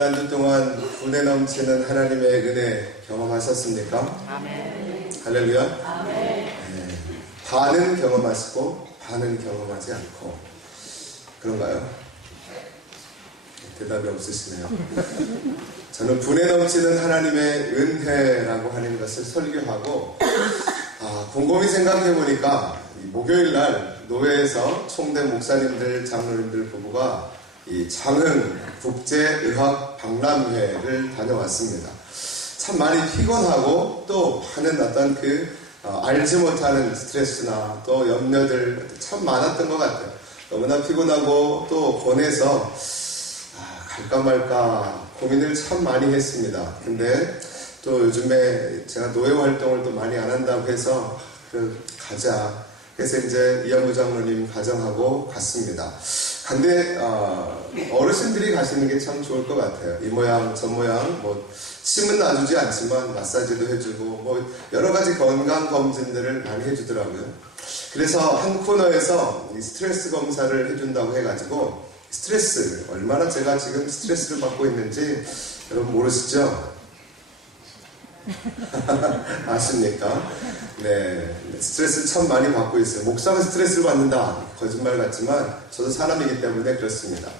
한 주 동안 분에 넘치는 하나님의 은혜 경험하셨습니까? 아멘. 할렐루야. 아멘. 네. 반은 경험하시고 반은 경험하지 않고 그런가요? 대답이 없으시네요. 저는 분에 넘치는 하나님의 은혜라고 하는 것을 설교하고 곰곰이 생각해보니까 목요일날 노회에서 총대 목사님들, 장로님들 부부가 이 장흥 국제의학 박람회를 다녀왔습니다. 참 많이 피곤하고 또 많은 어떤 알지 못하는 스트레스나 또 염려들 참 많았던 것 같아요. 너무나 피곤하고 또 권해서 갈까 말까 고민을 참 많이 했습니다. 근데 또 요즘에 제가 노예 활동을 또 많이 안 한다고 해서 가자. 그래서 이제 이영구 장로님 가정하고 갔습니다. 근데 어르신들이 가시는 게 참 좋을 것 같아요. 이 모양 저 모양 침은 놔주지 않지만 마사지도 해주고 여러 가지 건강 검진들을 많이 해주더라고요. 그래서 한 코너에서 이 스트레스 검사를 해준다고 해가지고 스트레스 얼마나 제가 지금 스트레스를 받고 있는지 여러분 모르시죠? 아십니까? 네, 스트레스를 참 많이 받고 있어요. 목사가 스트레스를 받는다 거짓말 같지만 저도 사람이기 때문에 그렇습니다.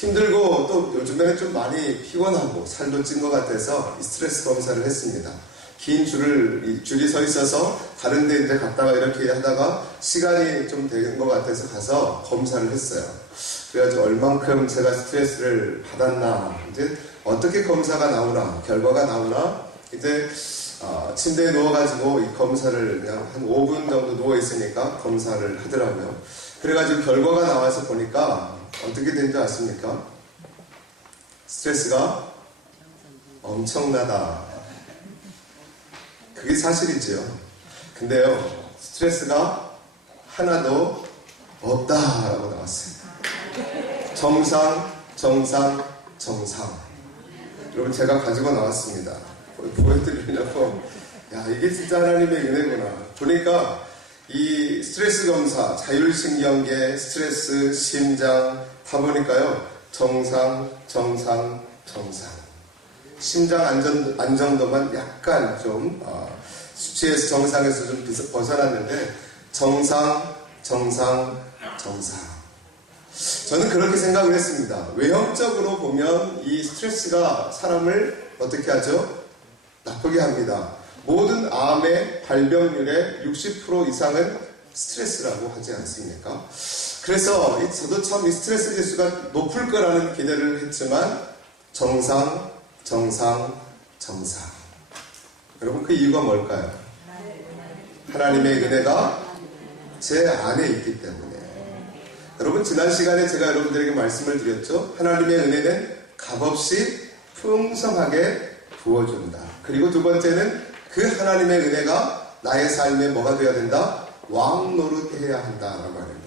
힘들고 또 요즘에는 좀 많이 피곤하고 살도 찐 것 같아서 스트레스 검사를 했습니다. 긴 줄이 서 있어서 다른 데 이제 갔다가 이렇게 하다가 시간이 좀 되는 것 같아서 가서 검사를 했어요. 그래가지고 얼만큼 제가 스트레스를 받았나, 이제 어떻게 검사가 나오나, 결과가 나오나, 이제 침대에 누워가지고 이 검사를 그냥 한 5분 정도 누워있으니까 검사를 하더라고요. 그래가지고 결과가 나와서 보니까 어떻게 된지 아십니까? 스트레스가 엄청나다. 그게 사실이죠. 근데요, 스트레스가 하나도 없다라고 나왔어요. 정상. 여러분, 제가 가지고 나왔습니다. 보여드리려고. 이게 진짜 하나님의 은혜구나. 보니까 이 스트레스 검사, 자율신경계, 스트레스, 심장 다 보니까요, 정상. 심장 안정도만 약간 좀 수치에서 정상에서 좀 벗어났는데 정상. 저는 그렇게 생각을 했습니다. 외형적으로 보면 이 스트레스가 사람을 어떻게 하죠? 나쁘게 합니다. 모든 암의 발병률의 60% 이상은 스트레스라고 하지 않습니까? 그래서 저도 참 이 스트레스 지수가 높을 거라는 기대를 했지만 정상. 여러분, 그 이유가 뭘까요? 하나님의 은혜가 제 안에 있기 때문에. 여러분, 지난 시간에 제가 여러분들에게 말씀을 드렸죠. 하나님의 은혜는 값없이 풍성하게 부어준다. 그리고 두 번째는 그 하나님의 은혜가 나의 삶에 뭐가 되어야 된다? 왕노릇해야 한다라고 하는 거예요.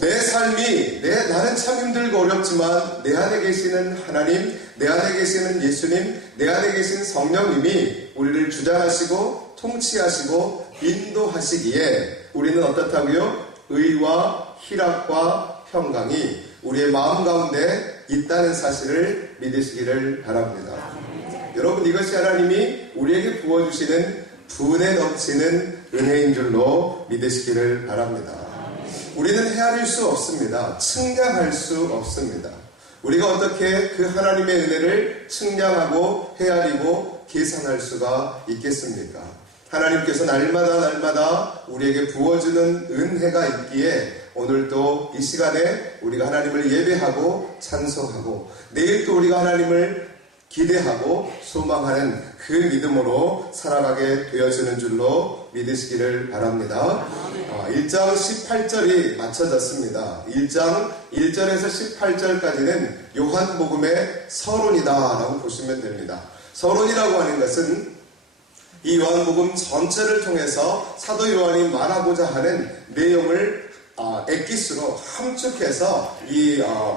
내 삶이 나는 참 힘들고 어렵지만 내 안에 계시는 하나님, 내 안에 계시는 예수님, 내 안에 계신 성령님이 우리를 주장하시고 통치하시고 인도하시기에 우리는 어떻다고요? 의와 희락과 평강이 우리의 마음 가운데 있다는 사실을 믿으시기를 바랍니다. 여러분, 이것이 하나님이 우리에게 부어주시는 분에 넘치는 은혜인 줄로 믿으시기를 바랍니다. 우리는 헤아릴 수 없습니다. 측량할 수 없습니다. 우리가 어떻게 그 하나님의 은혜를 측량하고 헤아리고 계산할 수가 있겠습니까? 하나님께서 날마다 우리에게 부어주는 은혜가 있기에 오늘도 이 시간에 우리가 하나님을 예배하고 찬송하고 내일 또 우리가 하나님을 기대하고 소망하는 그 믿음으로 살아가게 되어지는 줄로 믿으시기를 바랍니다. 1장 18절이 맞춰졌습니다. 1장 1절에서 18절까지는 요한복음의 서론이다라고 보시면 됩니다. 서론이라고 하는 것은 이 요한복음 전체를 통해서 사도 요한이 말하고자 하는 내용을 엑기스로 함축해서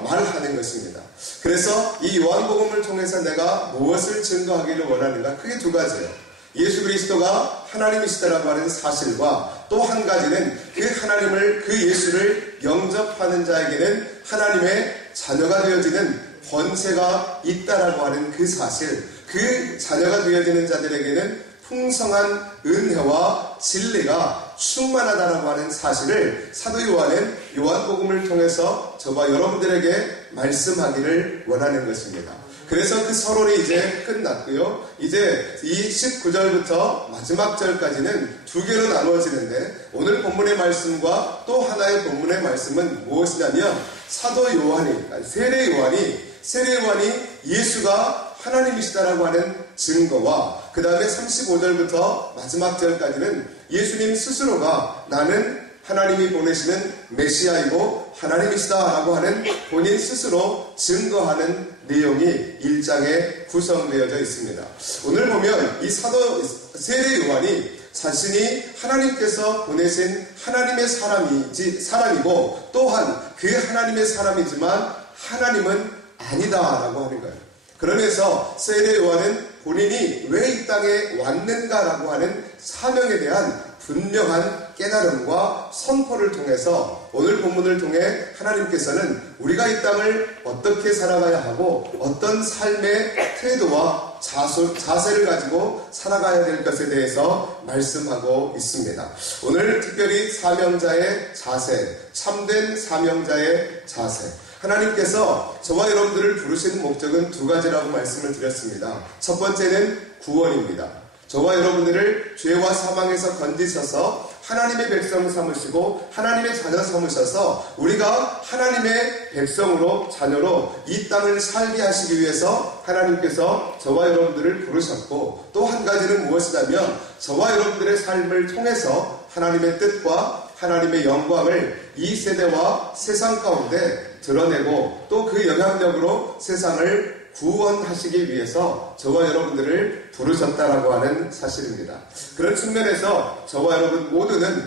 말하는 것입니다. 그래서 이 요한복음을 통해서 내가 무엇을 증거하기를 원하는가? 크게 두 가지예요. 예수 그리스도가 하나님이시다라고 하는 사실과 또 한 가지는 그 하나님을, 그 예수를 영접하는 자에게는 하나님의 자녀가 되어지는 번체가 있다라고 하는 그 사실, 그 자녀가 되어지는 자들에게는 풍성한 은혜와 진리가 충만하다라고 하는 사실을 사도 요한은 요한복음을 통해서 저와 여러분들에게 말씀하기를 원하는 것입니다. 그래서 그 서론이 이제 끝났고요. 이제 이 19절부터 마지막 절까지는 두 개로 나누어지는데, 오늘 본문의 말씀과 또 하나의 본문의 말씀은 무엇이냐면, 사도 요한이, 세례 요한이 예수가 하나님이시다라고 하는 증거와, 그 다음에 35절부터 마지막 절까지는 예수님 스스로가 나는 하나님이 보내시는 메시아이고 하나님이시다라고 하는 본인 스스로 증거하는 내용이 1장에 구성되어져 있습니다. 오늘 보면 이 세례 요한이 자신이 하나님께서 보내신 하나님의 사람이고 또한 그 하나님의 사람이지만 하나님은 아니다라고 하는 거예요. 그러면서 세례 요한은 본인이 왜 이 땅에 왔는가라고 하는 사명에 대한 분명한 깨달음과 선포를 통해서 오늘 본문을 통해 하나님께서는 우리가 이 땅을 어떻게 살아가야 하고 어떤 삶의 태도와 자세를 가지고 살아가야 될 것에 대해서 말씀하고 있습니다. 오늘 특별히 사명자의 자세, 참된 사명자의 자세, 하나님께서 저와 여러분들을 부르시는 목적은 두 가지라고 말씀을 드렸습니다. 첫 번째는 구원입니다. 저와 여러분들을 죄와 사망에서 건지셔서 하나님의 백성 삼으시고 하나님의 자녀 삼으셔서 우리가 하나님의 백성으로, 자녀로 이 땅을 살게 하시기 위해서 하나님께서 저와 여러분들을 부르셨고, 또 한 가지는 무엇이냐면 저와 여러분들의 삶을 통해서 하나님의 뜻과 하나님의 영광을 이 세대와 세상 가운데 드러내고 또 그 영향력으로 세상을 구원하시기 위해서 저와 여러분들을 부르셨다라고 하는 사실입니다. 그런 측면에서 저와 여러분 모두는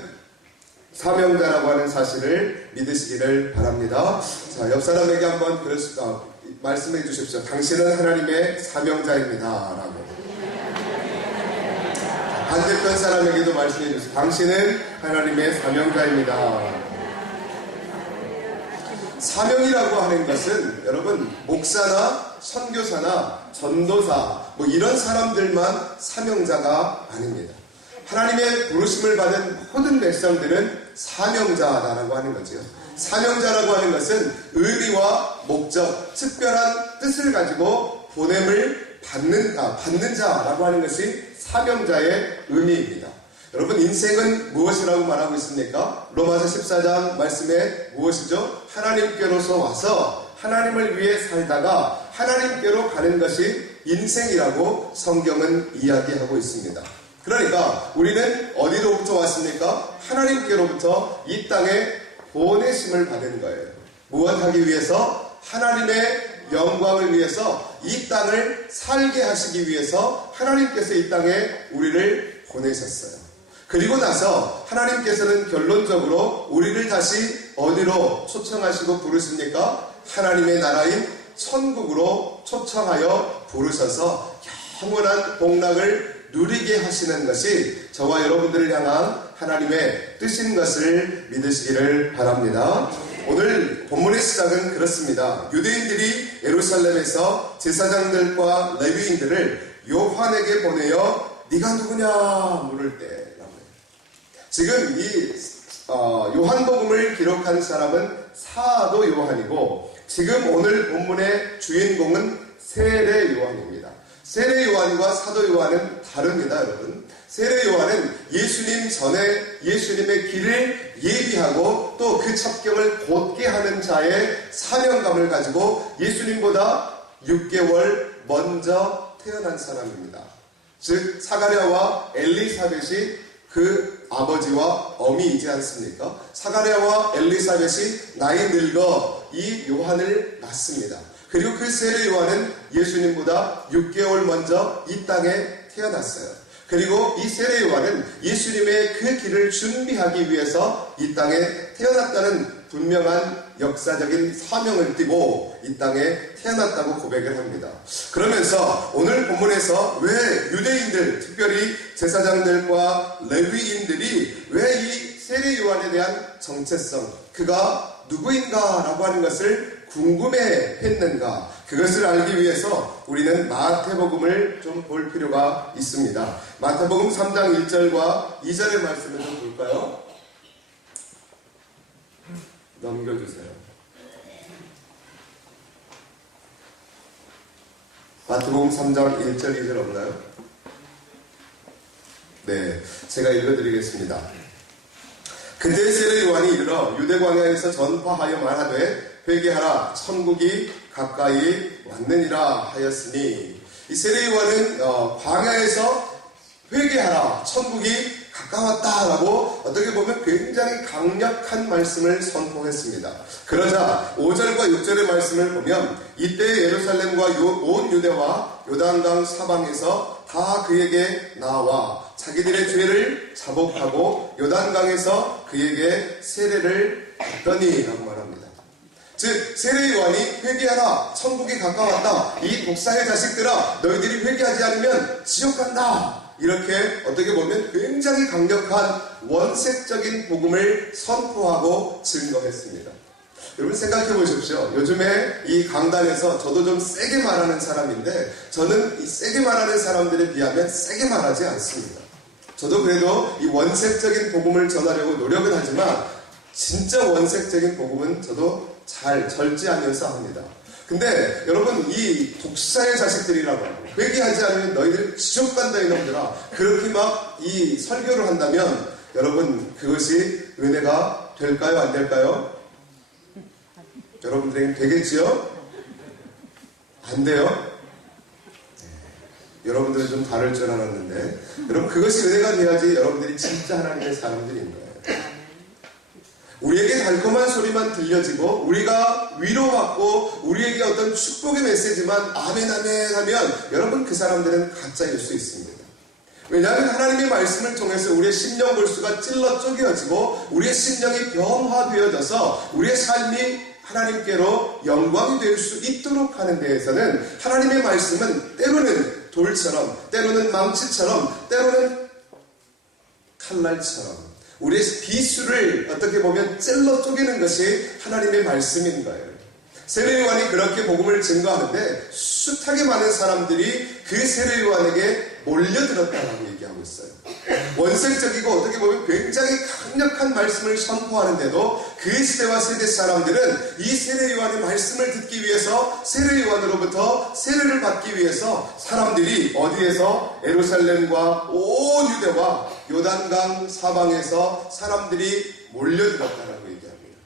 사명자라고 하는 사실을 믿으시기를 바랍니다. 자, 옆 사람에게 한번 말씀해 주십시오. 당신은 하나님의 사명자입니다. 라고. 반대편 사람에게도 말씀해 주세요. 당신은 하나님의 사명자입니다. 사명이라고 하는 것은 여러분 목사나 선교사나 전도사 이런 사람들만 사명자가 아닙니다. 하나님의 부르심을 받은 모든 백성들은 사명자라고 하는 거죠. 사명자라고 하는 것은 의미와 목적, 특별한 뜻을 가지고 보냄을 받는 자라고 하는 것이 사명자의 의미입니다. 여러분, 인생은 무엇이라고 말하고 있습니까? 로마서 14장 말씀에 무엇이죠? 하나님께로서 와서 하나님을 위해 살다가 하나님께로 가는 것이 인생이라고 성경은 이야기하고 있습니다. 그러니까 우리는 어디로부터 왔습니까? 하나님께로부터 이 땅에 보내심을 받은 거예요. 무엇하기 위해서? 하나님의 영광을 위해서 이 땅을 살게 하시기 위해서 하나님께서 이 땅에 우리를 보내셨어요. 그리고 나서 하나님께서는 결론적으로 우리를 다시 어디로 초청하시고 부르십니까? 하나님의 나라인 천국으로 초청하여 부르셔서 영원한 복락을 누리게 하시는 것이 저와 여러분들을 향한 하나님의 뜻인 것을 믿으시기를 바랍니다. 오늘 본문의 시작은 그렇습니다. 유대인들이 예루살렘에서 제사장들과 레위인들을 요한에게 보내어 네가 누구냐 물을 때, 지금 이 요한복음을 기록한 사람은 사도 요한이고 지금 오늘 본문의 주인공은 세례 요한입니다. 세례 요한과 사도 요한은 다릅니다, 여러분. 세례 요한은 예수님 전에 예수님의 길을 예비하고 또 그 첩경을 곧게 하는 자의 사명감을 가지고 예수님보다 6개월 먼저 태어난 사람입니다. 즉 사가랴와 엘리사벳이 그 아버지와 어미이지 않습니까? 사가랴와 엘리사벳이 나이 늙어 이 요한을 낳습니다. 그리고 그 세례 요한은 예수님보다 6개월 먼저 이 땅에 태어났어요. 그리고 이 세례 요한은 예수님의 그 길을 준비하기 위해서 이 땅에 태어났다는 분명한 역사적인 사명을 띠고 이 땅에 태어났다고 고백을 합니다. 그러면서 오늘 본문에서 왜 유대인들, 특별히 제사장들과 레위인들이 왜 이 세례 요한에 대한 정체성, 그가 누구인가라고 하는 것을 궁금해 했는가, 그것을 알기 위해서 우리는 마태복음을 좀 볼 필요가 있습니다. 마태복음 3장 1절과 2절의 말씀을 좀 볼까요? 넘겨주세요. 마태복음 3장 1절 2절 없나요? 네, 제가 읽어드리겠습니다. 그때 세례 요한이 이르러 유대 광야에서 전파하여 말하되 회개하라 천국이 가까이 왔느니라 하였으니, 이 세례 요한은 광야에서 회개하라 천국이 가까웠다라고 어떻게 보면 굉장히 강력한 말씀을 선포했습니다. 그러자 5절과 6절의 말씀을 보면 이때 예루살렘과 온 유대와 요단강 사방에서 다 그에게 나와 자기들의 죄를 자복하고 요단강에서 그에게 세례를 받더니 라고 말합니다. 즉 세례 요한이 회개하라 천국이 가까웠다, 이 독사의 자식들아 너희들이 회개하지 않으면 지옥 간다, 이렇게 어떻게 보면 굉장히 강력한 원색적인 복음을 선포하고 증거했습니다. 여러분 생각해 보십시오. 요즘에 이 강단에서 저도 좀 세게 말하는 사람인데 저는 이 세게 말하는 사람들에 비하면 세게 말하지 않습니다. 저도 그래도 이 원색적인 복음을 전하려고 노력은 하지만 진짜 원색적인 복음은 저도 잘 절제하면서 합니다. 근데 여러분 이 독사의 자식들이라고 하고 회개하지 않으면 너희들 지옥 간다 이놈들아, 그렇게 막 이 설교를 한다면 여러분 그것이 은혜가 될까요 안 될까요? 여러분들에게 되겠지요? 안 돼요? 네. 여러분들은 좀 다를 줄 알았는데 여러분 그것이 은혜가 돼야지 여러분들이 진짜 하나님의 사람들인 거예요. 우리에게 달콤한 소리만 들려지고 우리가 위로받고 우리에게 어떤 축복의 메시지만 아멘 아멘 하면 여러분 그 사람들은 가짜일 수 있습니다. 왜냐하면 하나님의 말씀을 통해서 우리의 심령 골수가 찔러 쪼개어지고 우리의 심령이 변화되어져서 우리의 삶이 하나님께로 영광이 될 수 있도록 하는 데에서는 하나님의 말씀은 때로는 돌처럼, 때로는 망치처럼, 때로는 칼날처럼 우리의 비수를 어떻게 보면 찔러 쪼개는 것이 하나님의 말씀인 거예요. 세례 요한이 그렇게 복음을 증거하는데 숱하게 많은 사람들이 그 세례 요한에게 몰려들었다라고 얘기하고 있어요. 원색적이고 어떻게 보면 굉장히 강력한 말씀을 선포하는데도 그 시대와 세대 사람들은 이 세례 요한의 말씀을 듣기 위해서 세례 요한으로부터 세례를 받기 위해서 사람들이 어디에서 예루살렘과 온 유대와 요단강 사방에서 사람들이 몰려들었다라고 얘기합니다.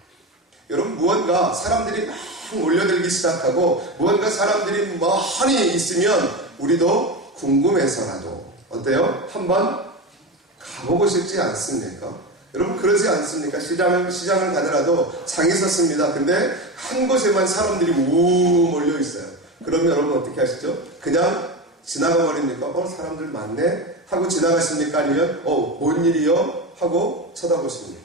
여러분 무언가 사람들이 막 몰려들기 시작하고 무언가 사람들이 많이 있으면 우리도 궁금해서라도 어때요? 한번 가보고 싶지 않습니까? 여러분 그러지 않습니까? 시장을 가더라도 장이 섰습니다. 근데 한 곳에만 사람들이 우 몰려 있어요. 그러면 여러분 어떻게 하시죠? 그냥 지나가 버립니까? 사람들 많네? 하고 지나가십니까? 아니면 뭔 일이요? 하고 쳐다보십니까?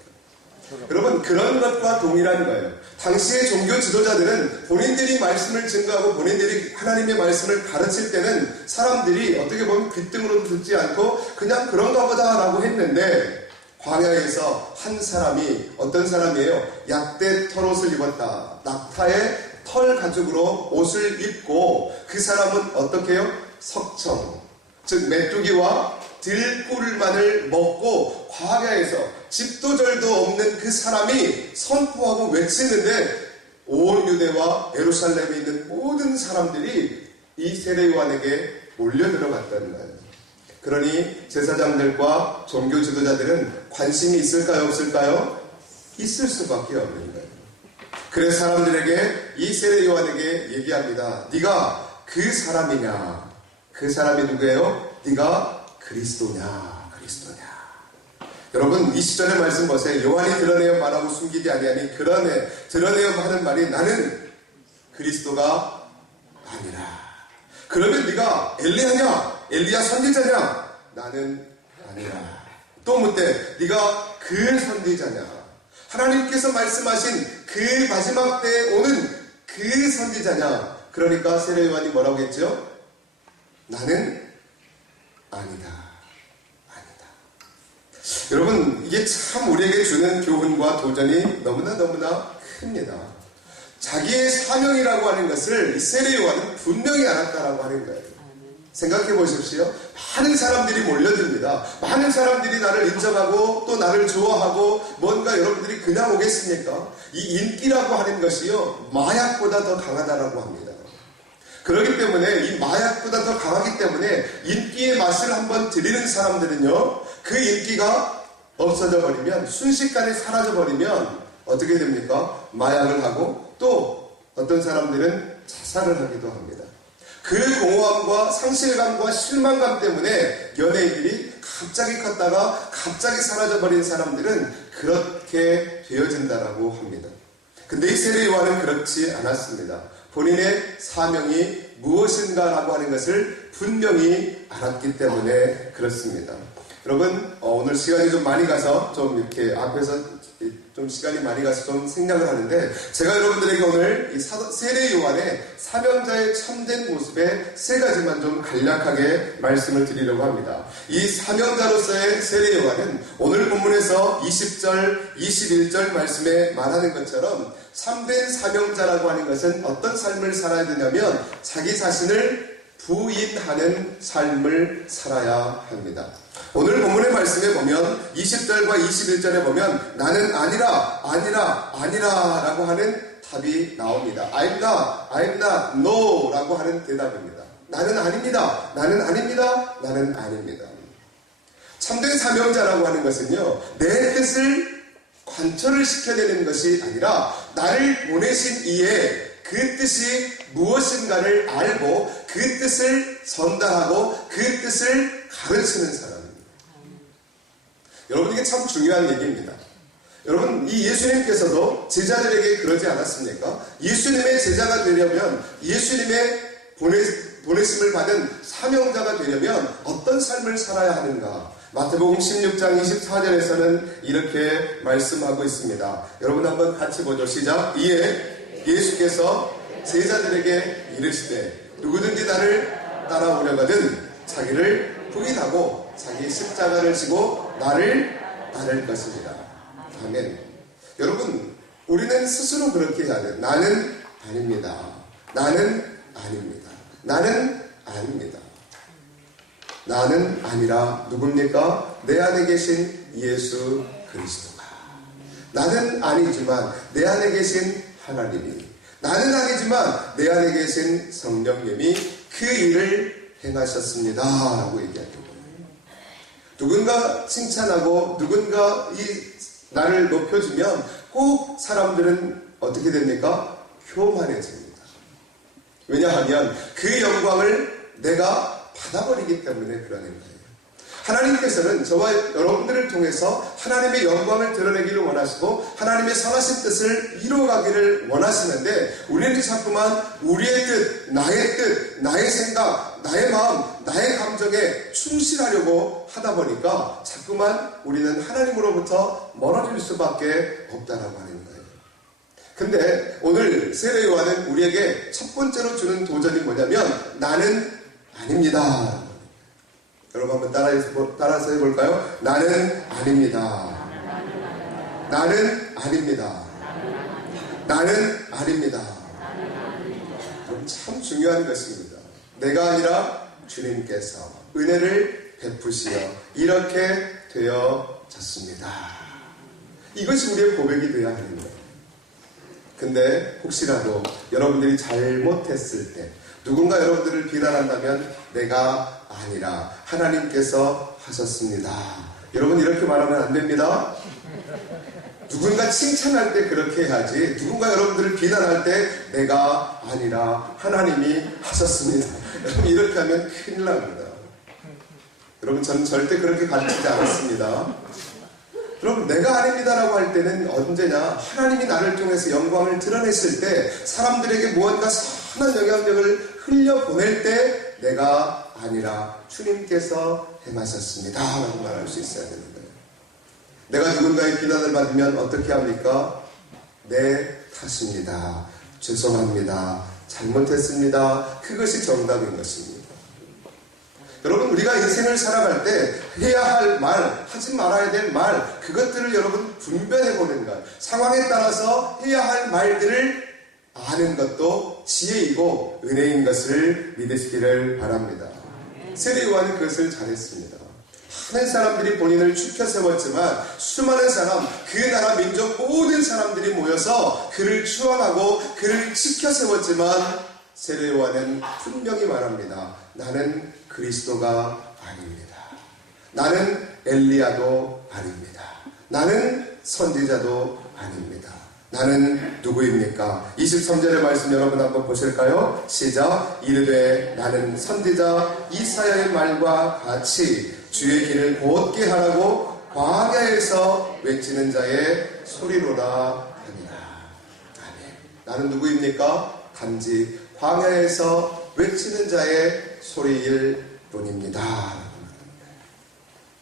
여러분 그런 것과 동일한 거예요. 당시의 종교 지도자들은 본인들이 말씀을 증거하고 본인들이 하나님의 말씀을 가르칠 때는 사람들이 어떻게 보면 귓등으로 듣지 않고 그냥 그런가 보다라고 했는데 광야에서 한 사람이 어떤 사람이에요? 약대 털옷을 입었다. 낙타의 털 가죽으로 옷을 입고 그 사람은 어떻게 해요? 석청, 즉 메뚜기와 들꿀만을 먹고 광야에서 집도 절도 없는 그 사람이 선포하고 외치는데 온 유대와 예루살렘에 있는 모든 사람들이 이 세례 요한에게 몰려들어갔다는 거예요. 그러니 제사장들과 종교 지도자들은 관심이 있을까요 없을까요? 있을 수밖에 없는 거예요. 그래서 사람들에게 이 세례 요한에게 얘기합니다. 네가 그 사람이냐? 그 사람이 누구예요? 네가 그리스도냐? 여러분 이 시절의 말씀 보세요. 요한이 드러내어 말하고 숨기지 아니하니 드러내어 하는 말이 나는 그리스도가 아니라. 그러면 네가 엘리야냐? 엘리야 선지자냐? 나는 아니라. 또 묻되 네가 그 선지자냐? 하나님께서 말씀하신 그 마지막 때에 오는 그 선지자냐? 그러니까 세례 요한이 뭐라고 했죠? 나는 아니다. 여러분 이게 참 우리에게 주는 교훈과 도전이 너무나 큽니다. 자기의 사명이라고 하는 것을 이 세례 요한은 분명히 알았다라고 하는 거예요. 생각해 보십시오. 많은 사람들이 몰려듭니다. 많은 사람들이 나를 인정하고 또 나를 좋아하고 뭔가 여러분들이 그냥 오겠습니까? 이 인기라고 하는 것이요, 마약보다 더 강하다라고 합니다. 그렇기 때문에 이 마약보다 더 강하기 때문에 인기의 맛을 한번 들이는 사람들은요, 그 인기가 없어져 버리면, 순식간에 사라져 버리면 어떻게 됩니까? 마약을 하고 또 어떤 사람들은 자살을 하기도 합니다. 그 공허함과 상실감과 실망감 때문에 연예인들이 갑자기 컸다가 갑자기 사라져버린 사람들은 그렇게 되어진다라고 합니다. 근데 이 세례 요한은 그렇지 않았습니다. 본인의 사명이 무엇인가라고 하는 것을 분명히 알았기 때문에 그렇습니다. 여러분, 오늘 시간이 좀 많이 가서 좀 이렇게 앞에서 좀 시간이 많이 가서 좀 생략을 하는데, 제가 여러분들에게 오늘 이 세례 요한의 사명자의 참된 모습에 세 가지만 좀 간략하게 말씀을 드리려고 합니다. 이 사명자로서의 세례 요한은 오늘 본문에서 20절, 21절 말씀에 말하는 것처럼 참된 사명자라고 하는 것은 어떤 삶을 살아야 되냐면 자기 자신을 부인하는 삶을 살아야 합니다. 오늘 본문의 말씀에 보면 20절과 21절에 보면 나는 아니라 라고 하는 답이 나옵니다. I'm not, no 라고 하는 대답입니다. 나는 아닙니다. 참된 사명자라고 하는 것은요, 내 뜻을 관철을 시켜내는 것이 아니라 나를 보내신 이의 그 뜻이 무엇인가를 알고 그 뜻을 전달하고 그 뜻을 가르치는 사람입니다. 여러분, 이게 참 중요한 얘기입니다. 여러분, 이 예수님께서도 제자들에게 그러지 않았습니까? 예수님의 제자가 되려면, 예수님의 보내심을 받은 사명자가 되려면 어떤 삶을 살아야 하는가? 마태복음 16장 24절에서는 이렇게 말씀하고 있습니다. 여러분 한번 같이 보죠. 시작. 이에 예수께서 제자들에게 이르시되 누구든지 나를 따라오려거든 자기를 부인하고 자기 십자가를 지고 나를 따를 것입니다. 아멘. 여러분, 우리는 스스로 그렇게 해야 돼요. 나는 아닙니다. 나는 아니라 누굽니까? 내 안에 계신 예수 그리스도가. 나는 아니지만 내 안에 계신 하나님이, 나는 아니지만 내 안에 계신 성령님이 그 일을 행하셨습니다 라고 얘기합니다. 누군가 칭찬하고 누군가 나를 높여주면 꼭 사람들은 어떻게 됩니까? 교만해집니다. 왜냐하면 그 영광을 내가 받아버리기 때문에 그러는 거예요. 하나님께서는 저와 여러분들을 통해서 하나님의 영광을 드러내기를 원하시고 하나님의 선하신 뜻을 이루어가기를 원하시는데, 우리는 자꾸만 우리의 뜻, 나의 생각, 나의 마음, 나의 감정에 충실하려고 하다 보니까 자꾸만 우리는 하나님으로부터 멀어질 수밖에 없다라고 하는 거예요. 근데 오늘 세례 요한은 우리에게 첫 번째로 주는 도전이 뭐냐면 나는 아닙니다. 여러분 한번 따라서 해볼까요? 나는 아닙니다. 여러분, 참 중요한 것입니다. 내가 아니라 주님께서 은혜를 베푸시어 이렇게 되어졌습니다. 이것이 우리의 고백이 되어야 하는 거예요. 근데 혹시라도 여러분들이 잘못했을 때, 누군가 여러분들을 비난한다면 내가 아니라 하나님께서 하셨습니다. 여러분, 이렇게 말하면 안 됩니다. 누군가 칭찬할 때 그렇게 해야지, 누군가 여러분들을 비난할 때 내가 아니라 하나님이 하셨습니다. 여러분, 이렇게 하면 큰일 납니다. 여러분, 저는 절대 그렇게 가르치지 않았습니다. 여러분, 내가 아닙니다라고 할 때는 언제냐? 하나님이 나를 통해서 영광을 드러냈을 때, 사람들에게 무언가 선한 영향력을 흘려보낼 때 내가 아니라 주님께서 행하셨습니다 라고 말할 수 있어야 되는 거예요. 내가 누군가의 비난을 받으면 어떻게 합니까? 내 탓입니다. 죄송합니다. 잘못했습니다. 그것이 정답인 것입니다. 여러분, 우리가 인생을 살아갈 때 해야 할 말, 하지 말아야 될 말, 그것들을 여러분 분별해보는 것, 상황에 따라서 해야 할 말들을 아는 것도 지혜이고 은혜인 것을 믿으시기를 바랍니다. 세례 요한은 그것을 잘했습니다. 많은 사람들이 본인을 추켜 세웠지만 수많은 사람, 그 나라 민족 모든 사람들이 모여서 그를 추앙하고 그를 지켜 세웠지만 세례 요한은 분명히 말합니다. 나는 그리스도가 아닙니다. 나는 엘리야도 아닙니다. 나는 선지자도 아닙니다. 나는 누구입니까? 23절의 말씀 여러분 한번 보실까요? 시작. 이르되 나는 선지자 이사야의 말과 같이 주의 길을 곧게 하라고 광야에서 외치는 자의 소리로라 하니라. 아멘. 나는 누구입니까? 단지 광야에서 외치는 자의 소리일 뿐입니다.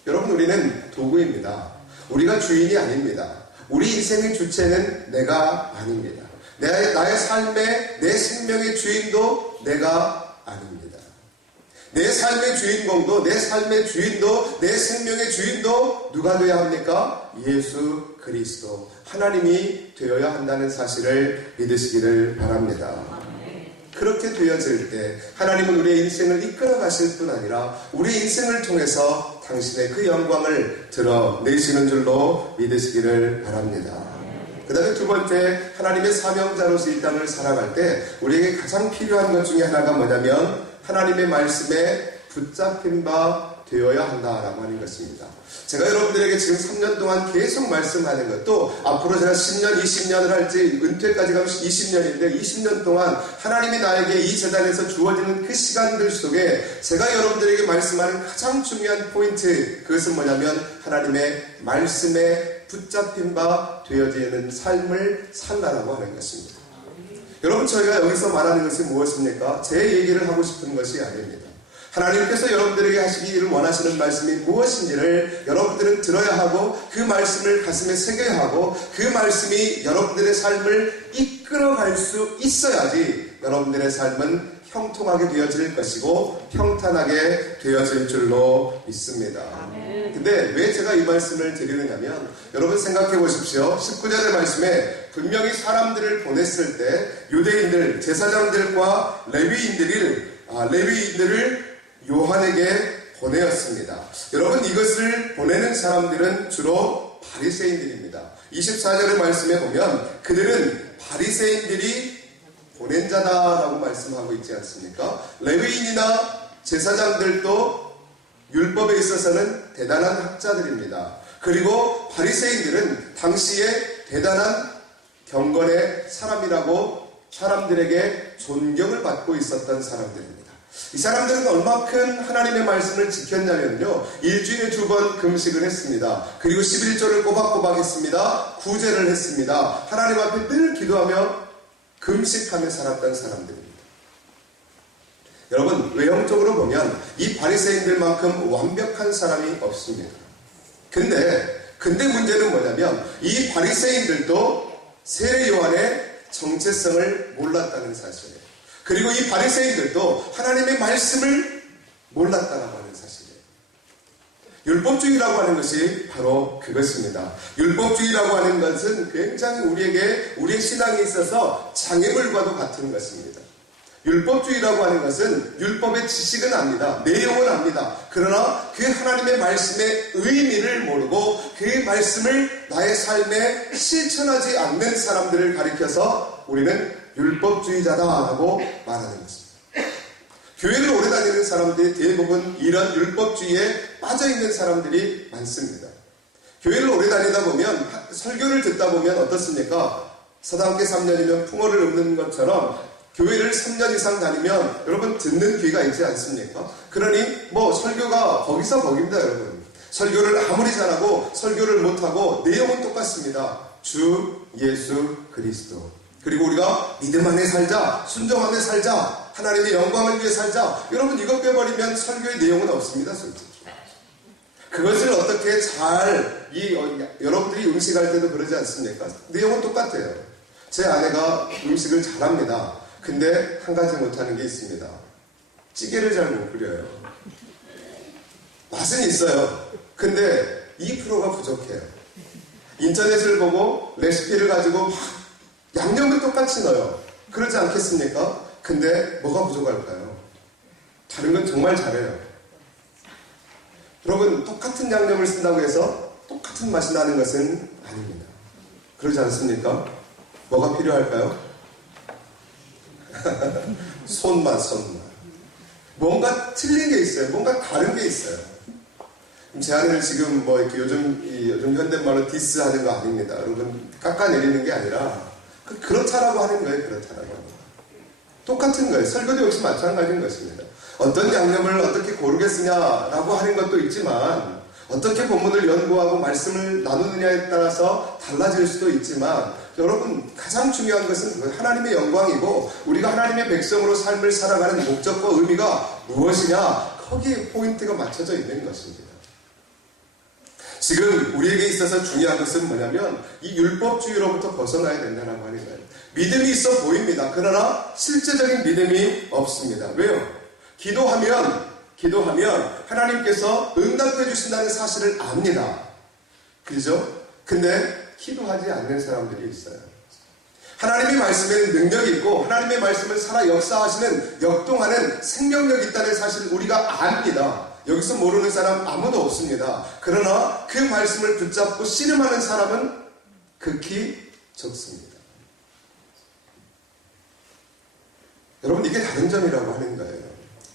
여러분, 우리는 도구입니다. 우리가 주인이 아닙니다. 우리 인생의 주체는 내가 아닙니다. 나의 삶의, 내 생명의 주인도 내가 아닙니다. 내 삶의 주인공도, 내 삶의 주인도, 내 생명의 주인도 누가 되어야 합니까? 예수 그리스도, 하나님이 되어야 한다는 사실을 믿으시기를 바랍니다. 그렇게 되어질 때 하나님은 우리의 인생을 이끌어 가실 뿐 아니라 우리의 인생을 통해서 당신의 그 영광을 드러내시는 줄로 믿으시기를 바랍니다. 그 다음에 두 번째, 하나님의 사명자로서 이 땅을 살아갈 때 우리에게 가장 필요한 것 중에 하나가 뭐냐면 하나님의 말씀에 붙잡힌 바 되어야 한다라고 하는 것입니다. 제가 여러분들에게 지금 3년 동안 계속 말씀하는 것도 앞으로 제가 10년, 20년을 할지 은퇴까지 가면 20년인데 20년 동안 하나님이 나에게 이 재단에서 주어지는 그 시간들 속에 제가 여러분들에게 말씀하는 가장 중요한 포인트, 그것은 뭐냐면 하나님의 말씀에 붙잡힌 바 되어지는 삶을 살라라고 하는 것입니다. 여러분, 저희가 여기서 말하는 것이 무엇입니까? 제 얘기를 하고 싶은 것이 아닙니다. 하나님께서 여러분들에게 하시기를 원하시는 말씀이 무엇인지를 여러분들은 들어야 하고 그 말씀을 가슴에 새겨야 하고 그 말씀이 여러분들의 삶을 이끌어갈 수 있어야지 여러분들의 삶은 형통하게 되어질 것이고 평탄하게 되어질 줄로 믿습니다. 근데 왜 제가 이 말씀을 드리느냐면 여러분 생각해 보십시오. 19절의 말씀에 분명히 사람들을 보냈을 때 유대인들, 제사장들과 레위인들을 요한에게 보내었습니다. 여러분, 이것을 보내는 사람들은 주로 바리새인들입니다. 24절의 말씀에 보면 그들은 바리새인들이 보낸 자다라고 말씀하고 있지 않습니까? 레위인이나 제사장들도 율법에 있어서는 대단한 학자들입니다. 그리고 바리새인들은 당시에 대단한 경건의 사람이라고 사람들에게 존경을 받고 있었던 사람들입니다. 이 사람들은 얼마큼 하나님의 말씀을 지켰냐면요, 일주일에 2번 금식을 했습니다. 그리고 11조를 꼬박꼬박 했습니다. 구제를 했습니다. 하나님 앞에 늘 기도하며 금식하며 살았던 사람들입니다. 여러분, 외형적으로 보면 이 바리새인들만큼 완벽한 사람이 없습니다. 근데 문제는 뭐냐면 이 바리새인들도 세례 요한의 정체성을 몰랐다는 사실이에요. 그리고 이 바리새인들도 하나님의 말씀을 몰랐다라고 하는 사실이에요. 율법주의라고 하는 것이 바로 그것입니다. 율법주의라고 하는 것은 굉장히 우리의 신앙에 있어서 장애물과도 같은 것입니다. 율법주의라고 하는 것은 율법의 지식은 압니다. 내용은 압니다. 그러나 그 하나님의 말씀의 의미를 모르고 그 말씀을 나의 삶에 실천하지 않는 사람들을 가리켜서 우리는 율법주의자다라고 말하는 것입니다. 교회를 오래 다니는 사람들이 대부분 이런 율법주의에 빠져있는 사람들이 많습니다. 교회를 오래 다니다 보면, 설교를 듣다 보면 어떻습니까? 서당계 3년이면 풍어를 읊는 것처럼 교회를 3년 이상 다니면 여러분 듣는 귀가 있지 않습니까? 그러니 설교가 거기서 거깁니다. 여러분, 설교를 아무리 잘하고 설교를 못하고 내용은 똑같습니다. 주 예수 그리스도, 그리고 우리가 믿음 안에 살자, 순종하며 살자, 하나님의 영광을 위해 살자. 여러분, 이것 빼버리면 설교의 내용은 없습니다. 솔직히 그것을 어떻게 잘 여러분들이 음식할 때도 그러지 않습니까? 내용은 똑같아요. 제 아내가 음식을 잘합니다. 근데 한 가지 못하는 게 있습니다. 찌개를 잘 못 끓여요. 맛은 있어요. 근데 2%가 부족해요. 인터넷을 보고 레시피를 가지고 막 양념을 똑같이 넣어요. 그렇지 않겠습니까? 근데 뭐가 부족할까요? 다른 건 정말 잘해요. 여러분, 똑같은 양념을 쓴다고 해서 똑같은 맛이 나는 것은 아닙니다. 그러지 않습니까? 뭐가 필요할까요? 손맛. 뭔가 틀린 게 있어요. 뭔가 다른 게 있어요. 제 아내를 지금 뭐 이렇게 요즘 현대말로 디스하는 거 아닙니다. 여러분, 깎아내리는 게 아니라 그렇다라고 하는 거예요. 그렇다라고. 똑같은 거예요. 설교도 역시 마찬가지인 것입니다. 어떤 양념을 어떻게 고르게 쓰냐라고 하는 것도 있지만, 어떻게 본문을 연구하고 말씀을 나누느냐에 따라서 달라질 수도 있지만, 여러분, 가장 중요한 것은 하나님의 영광이고 우리가 하나님의 백성으로 삶을 살아가는 목적과 의미가 무엇이냐, 거기에 포인트가 맞춰져 있는 것입니다. 지금 우리에게 있어서 중요한 것은 뭐냐면 이 율법주의로부터 벗어나야 된다는 하는 거예요. 믿음이 있어 보입니다. 그러나 실제적인 믿음이 없습니다. 왜요? 기도하면 하나님께서 응답해 주신다는 사실을 압니다. 그죠? 근데 기도하지 않는 사람들이 있어요. 하나님의 말씀에는 능력이 있고 하나님의 말씀을 살아 역사하시는 역동하는 생명력이 있다는 사실을 우리가 압니다. 여기서 모르는 사람 아무도 없습니다. 그러나 그 말씀을 붙잡고 씨름하는 사람은 극히 적습니다. 여러분, 이게 다른 점이라고 하는 거예요.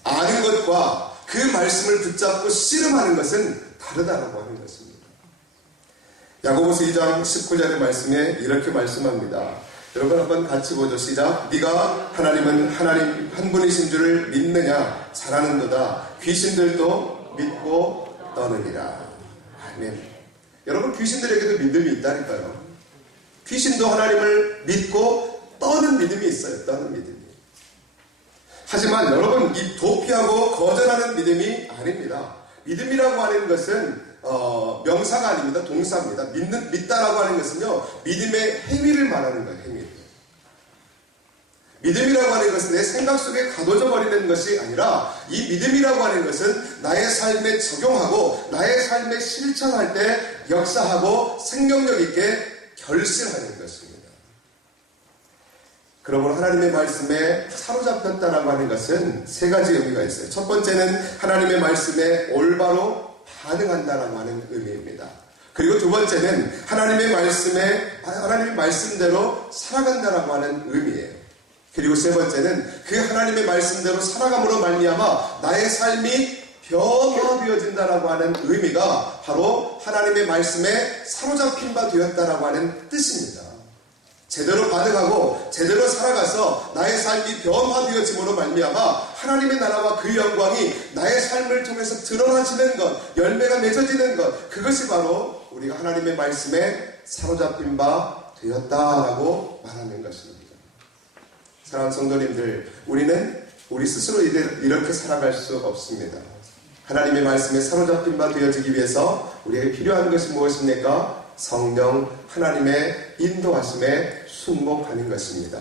아는 것과 그 말씀을 붙잡고 씨름하는 것은 다르다라고 하는 것입니다. 야고보서 2장 19절의 말씀에 이렇게 말씀합니다. 여러분 한번 같이 보죠. 시작. 네가 하나님은 하나님 한 분이신 줄을 믿느냐? 잘하는도다. 귀신들도 믿고 떠느니라. 아멘. 여러분, 귀신들에게도 믿음이 있다니까요. 귀신도 하나님을 믿고 떠는 믿음이 있어요. 떠는 믿음이. 하지만 여러분, 이 도피하고 거절하는 믿음이 아닙니다. 믿음이라고 하는 것은 명사가 아닙니다. 동사입니다. 믿다라고 하는 것은요, 믿음의 행위를 말하는 거예요. 행위. 믿음이라고 하는 것은 내 생각 속에 가둬져 버리는 것이 아니라, 이 믿음이라고 하는 것은 나의 삶에 적용하고 나의 삶에 실천할 때 역사하고 생명력 있게 결실하는 것입니다. 그러므로 하나님의 말씀에 사로잡혔다라고 하는 것은 세 가지 의미가 있어요. 첫 번째는 하나님의 말씀에 올바로 반응한다라고 하는 의미입니다. 그리고 두 번째는 하나님의 말씀대로 살아간다라고 하는 의미예요. 그리고 세 번째는 그 하나님의 말씀대로 살아감으로 말미암아 나의 삶이 변화되어진다라고 하는 의미가 바로 하나님의 말씀에 사로잡힌 바 되었다라고 하는 뜻입니다. 제대로 반응하고 제대로 살아가서 나의 삶이 변화되어짐으로 말미암아 하나님의 나라와 그 영광이 나의 삶을 통해서 드러나지는 것, 열매가 맺어지는 것, 그것이 바로 우리가 하나님의 말씀에 사로잡힌 바 되었다라고 말하는 것입니다. 사랑하는 성도님들, 우리는 우리 스스로 이렇게 살아갈 수 없습니다. 하나님의 말씀에 사로잡힌 바 되어지기 위해서 우리에게 필요한 것이 무엇입니까? 성령 하나님의 인도하심에 순복하는 것입니다.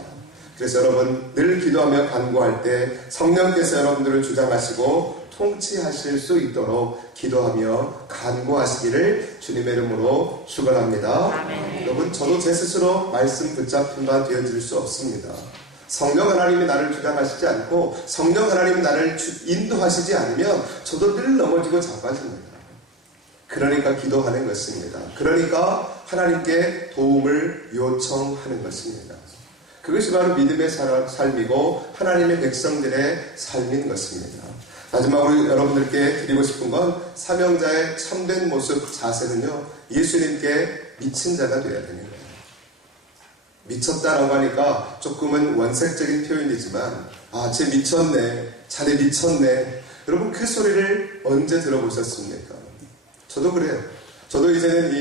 그래서 여러분, 늘 기도하며 간구할 때 성령께서 여러분들을 주장하시고 통치하실 수 있도록 기도하며 간구하시기를 주님의 이름으로 축원합니다. 아멘. 여러분, 저도 제 스스로 말씀 붙잡힌 바 되어질 수 없습니다. 성령 하나님이 나를 주장하시지 않고 성령 하나님이 나를 인도하시지 않으면 저도 늘 넘어지고 자빠집니다. 그러니까 기도하는 것입니다. 그러니까 하나님께 도움을 요청하는 것입니다. 그것이 바로 믿음의 삶이고 하나님의 백성들의 삶인 것입니다. 마지막으로 여러분들께 드리고 싶은 건 사명자의 참된 모습, 자세는요, 예수님께 미친 자가 되어야 되는 거예요. 미쳤다라고 하니까 조금은 원색적인 표현이지만, 쟤 미쳤네, 자네 미쳤네. 여러분, 그 소리를 언제 들어보셨습니까? 저도 그래요. 저도 이제는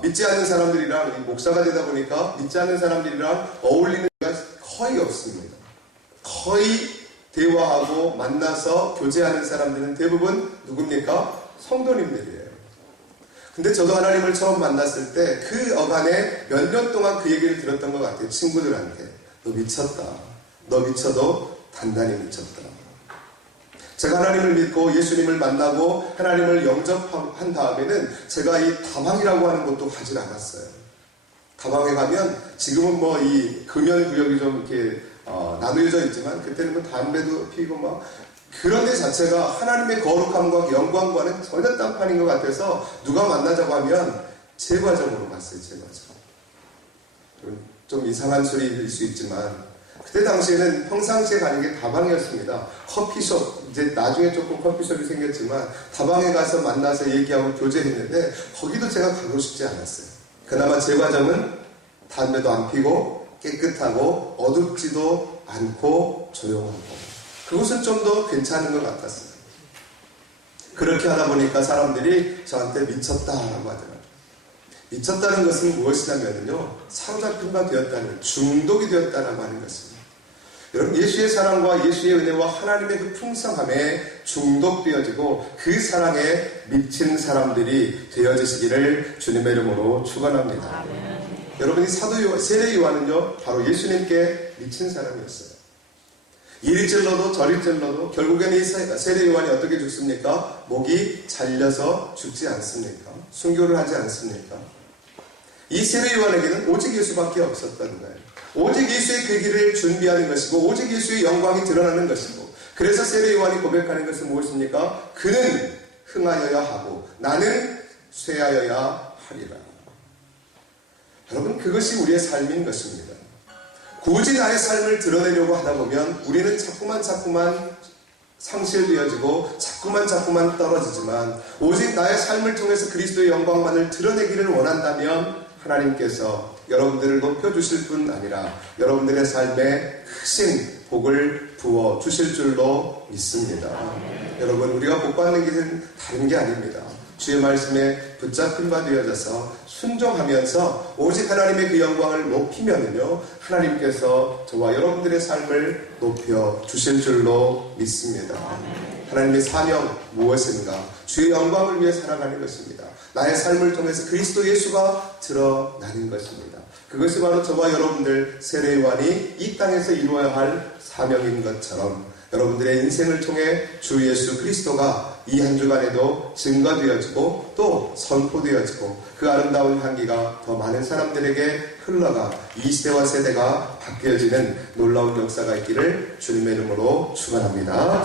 믿지 않는 사람들이랑 목사가 되다 보니까 믿지 않는 사람들이랑 어울리는 게 거의 없습니다. 거의 대화하고 만나서 교제하는 사람들은 대부분 누굽니까? 성도님들이에요. 근데 저도 하나님을 처음 만났을 때 그 어간에 몇 년 동안 그 얘기를 들었던 것 같아요. 친구들한테. 너 미쳤다. 너 미쳐도 단단히 미쳤다. 제가 하나님을 믿고 예수님을 만나고 하나님을 영접한 다음에는 제가 이 다방이라고 하는 것도 가지 않았어요. 다방에 가면 지금은 뭐 이 금연 구역이 좀 이렇게 나누어져 있지만 그때는 뭐 담배도 피고 막 그런 데 자체가 하나님의 거룩함과 영광과는 전혀 딴판인 것 같아서 누가 만나자고 하면 제과점으로 갔어요. 제과점. 좀 이상한 소리일 수 있지만 그때 당시에는 평상시에 가는 게 다방이었습니다. 커피숍, 이제 나중에 조금 커피숍이 생겼지만 다방에 가서 만나서 얘기하고 교제했는데 거기도 제가 가고 싶지 않았어요. 그나마 제과점은 담배도 안 피고 깨끗하고 어둡지도 않고 조용하고 그곳은 좀 더 괜찮은 것 같았어요. 그렇게 하다 보니까 사람들이 저한테 미쳤다라고 하더라고요. 미쳤다는 것은 무엇이냐면요, 사로잡힌 바 되었다는, 중독이 되었다라고 하는 것입니다. 여러분, 예수의 사랑과 예수의 은혜와 하나님의 그 풍성함에 중독되어지고 그 사랑에 미친 사람들이 되어지시기를 주님의 이름으로 축원합니다. 여러분이 세례 요한은요, 바로 예수님께 미친 사람이었어요. 이리 찔러도 저리 찔러도 결국에는 이 세례 요한이 어떻게 죽습니까? 목이 잘려서 죽지 않습니까? 순교를 하지 않습니까? 이 세례 요한에게는 오직 예수밖에 없었던 거예요. 오직 예수의 그 길을 준비하는 것이고 오직 예수의 영광이 드러나는 것이고 그래서 세례 요한이 고백하는 것은 무엇입니까? 그는 흥하여야 하고 나는 쇠하여야 하리라. 여러분, 그것이 우리의 삶인 것입니다. 굳이 나의 삶을 드러내려고 하다 보면 우리는 자꾸만 상실되어지고 자꾸만 떨어지지만 오직 나의 삶을 통해서 그리스도의 영광만을 드러내기를 원한다면 하나님께서 여러분들을 높여주실 뿐 아니라 여러분들의 삶에 크신 복을 부어주실 줄로 믿습니다. 여러분, 우리가 복받는 길은 다른 게 아닙니다. 주의 말씀에 붙잡힌 바 되어져서 순종하면서 오직 하나님의 그 영광을 높이면은요, 하나님께서 저와 여러분들의 삶을 높여주실 줄로 믿습니다. 하나님의 사명 무엇인가? 주의 영광을 위해 살아가는 것입니다. 나의 삶을 통해서 그리스도 예수가 드러나는 것입니다. 그것이 바로 저와 여러분들 세례 요한이 이 땅에서 이루어야 할 사명인 것처럼 여러분들의 인생을 통해 주 예수 그리스도가 이 한 주간에도 증거되어지고 또 선포되어지고 그 아름다운 향기가 더 많은 사람들에게 흘러가 이 시대와 세대가 바뀌어지는 놀라운 역사가 있기를 주님의 이름으로 축원합니다.